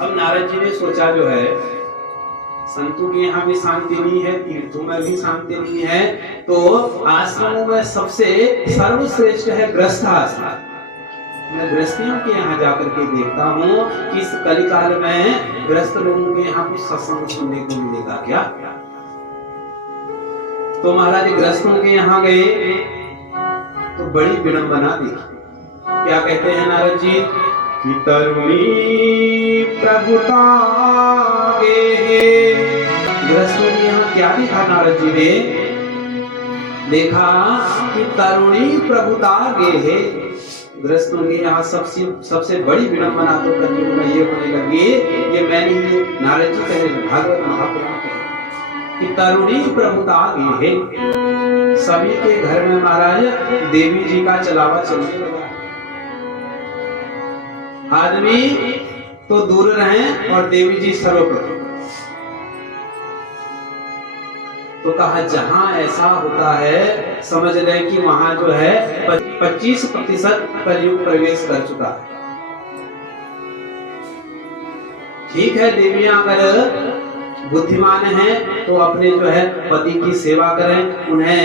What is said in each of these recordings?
अब नारद जी ने सोचा जो है संतों के यहाँ भी शांति नहीं है, तीर्थों में भी शांति नहीं है, तो आश्रमों में सबसे सर्वश्रेष्ठ है गृहस्थ आश्रम। मैं गृहस्थियों के यहाँ जाकर के देखता हूँ कि इस कलिकाल में गृहस्थ लोगों के यहाँ कुछ सत्संग सुनने को मिलेगा क्या। तो महाराज गृहस्थों के यहाँ गए तो बड़ी विडंबना देखी। क्या कहते हैं नारद जी कि तरुणी प्रभुता गे। गृहस्थों के यहाँ क्या देखा नारद जी ने? देखा कि तरुणी प्रभुता गे है। गृहस्थों के यहाँ सबसे बड़ी विडंबना तो कलयुग में ये होने लगी, ये मैंने ये नारद जी कहे भागवत महापुराण कि तरुणी प्रभुता गे है। सभी के घर में महाराज देवी जी का चलावा चलने लगा। आदमी तो दूर रहे और देवी जी सर्वप्रथम। तो कहा जहां ऐसा होता है समझ लें कि वहां जो है 25% कलयुग प्रवेश कर चुका है। ठीक है, देवियां अगर बुद्धिमान हैं तो अपने जो है पति की सेवा करें, उन्हें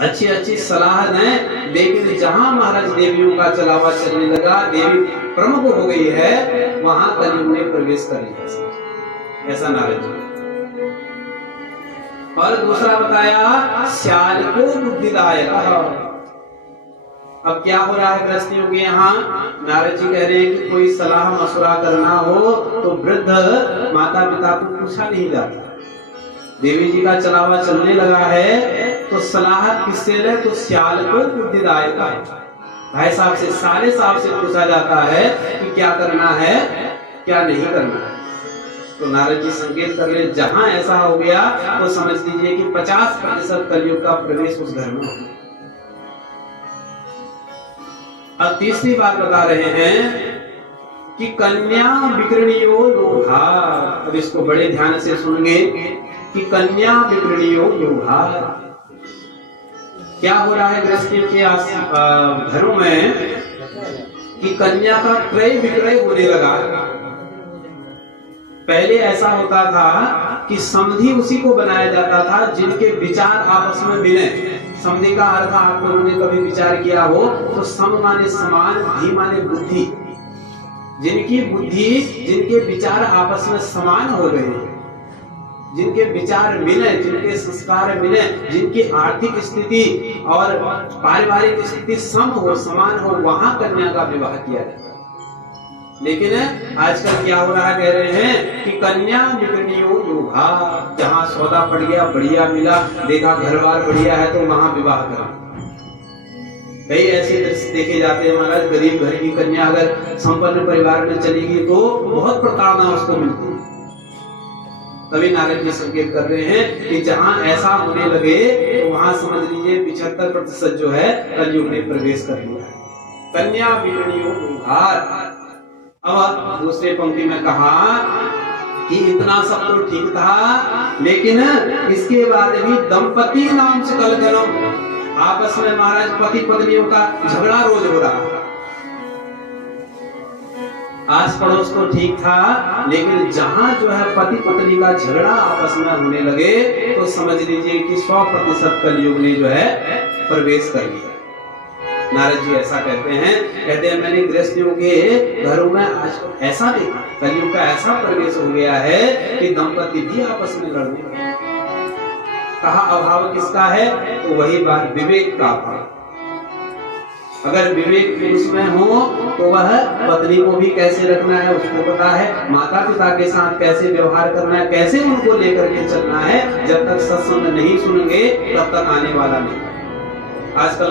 अच्छी अच्छी सलाह दें। लेकिन जहां महाराज देवियों का चलावा चलने लगा, देवी प्रमुख हो गई है, वहां कलयुग ने प्रवेश कर लिया। ऐसा नारद जी। और दूसरा बताया श्याल को बुद्धिदायक। अब क्या हो रहा है गृहस्थियों के यहाँ? नारद जी कह रहे हैं कि कोई सलाह मशवरा करना हो तो वृद्ध माता पिता को पूछा नहीं जाता। देवी जी का चलावा चलने लगा है तो सलाह किससे ले? तो श्याल को बुद्धिदायक भाई साहब से, सारे साहब से पूछा जाता है कि क्या करना है क्या नहीं करना है। तो नारद जी संकेत कर ले, जहां ऐसा हो गया तो समझ लीजिए कि 50% कलयुग का प्रवेश उस घर में हो गया। अब तीसरी बात बता रहे हैं कि कन्या विकृणियो लोभा। अब इसको बड़े ध्यान से सुनेंगे कि कन्या विकृणियो लोभा। क्या हो रहा है गृहस्थियों के घरों में कि कन्या का क्रय विक्रय होने लगा। पहले ऐसा होता था कि समधी उसी को बनाया जाता था जिनके विचार आपस में मिले। समधी का अर्थ आप लोगों ने कभी विचार किया हो तो सम माने समान, धी माने बुद्धि। जिनकी बुद्धि, जिनके विचार आपस में समान हो गए, जिनके विचार मिले, जिनके संस्कार मिले, जिनकी आर्थिक स्थिति और पारिवारिक स्थिति सम हो, समान हो, वहां कन्या का विवाह किया जाता है। लेकिन आजकल क्या हो रहा है? कह रहे हैं कि कन्या विकृणियो लोभा। जहां सौदा पड़ गया, बढ़िया मिला, देखा घर बार बढ़िया है तो वहां विवाह करा। कई ऐसे दृश्य देखे जाते हैं महाराज। गरीब घर की कन्या अगर संपन्न परिवार में चलेगी तो बहुत प्रताड़ना उसको मिलती है। तभी नारद जी संकेत कर रहे हैं कि जहां ऐसा होने लगे तो वहां समझ लीजिए 75% जो है कलयुग ने प्रवेश कर लिया है। कन्या विकृणियो लोभा। अब दूसरे पंक्ति में कहा कि इतना सब तो ठीक था, लेकिन इसके बाद भी दंपति नाम से कलकलम। आपस में महाराज पति पत्नियों का झगड़ा रोज हो रहा। आस पड़ोस तो ठीक था, लेकिन जहां जो है पति पत्नी का झगड़ा आपस में होने लगे तो समझ लीजिए कि 100% कलयुग ने जो है प्रवेश कर लिया। नारद जी ऐसा कहते हैं मैंने गृहस्थियों के घरों में आज ऐसा देखा, कलयुग का ऐसा प्रवेश हो गया है कि दंपति भी आपस में लड़ने लगे। कहा अभाव किसका है? तो वही बात, विवेक का अभाव। अगर विवेक पुरुष में हो तो वह पत्नी को भी कैसे रखना है उसको पता है, माता पिता के साथ कैसे व्यवहार करना है, कैसे उनको लेकर के चलना है। जब तक सत्संग नहीं सुनेंगे तब तक आने वाला नहीं। आजकल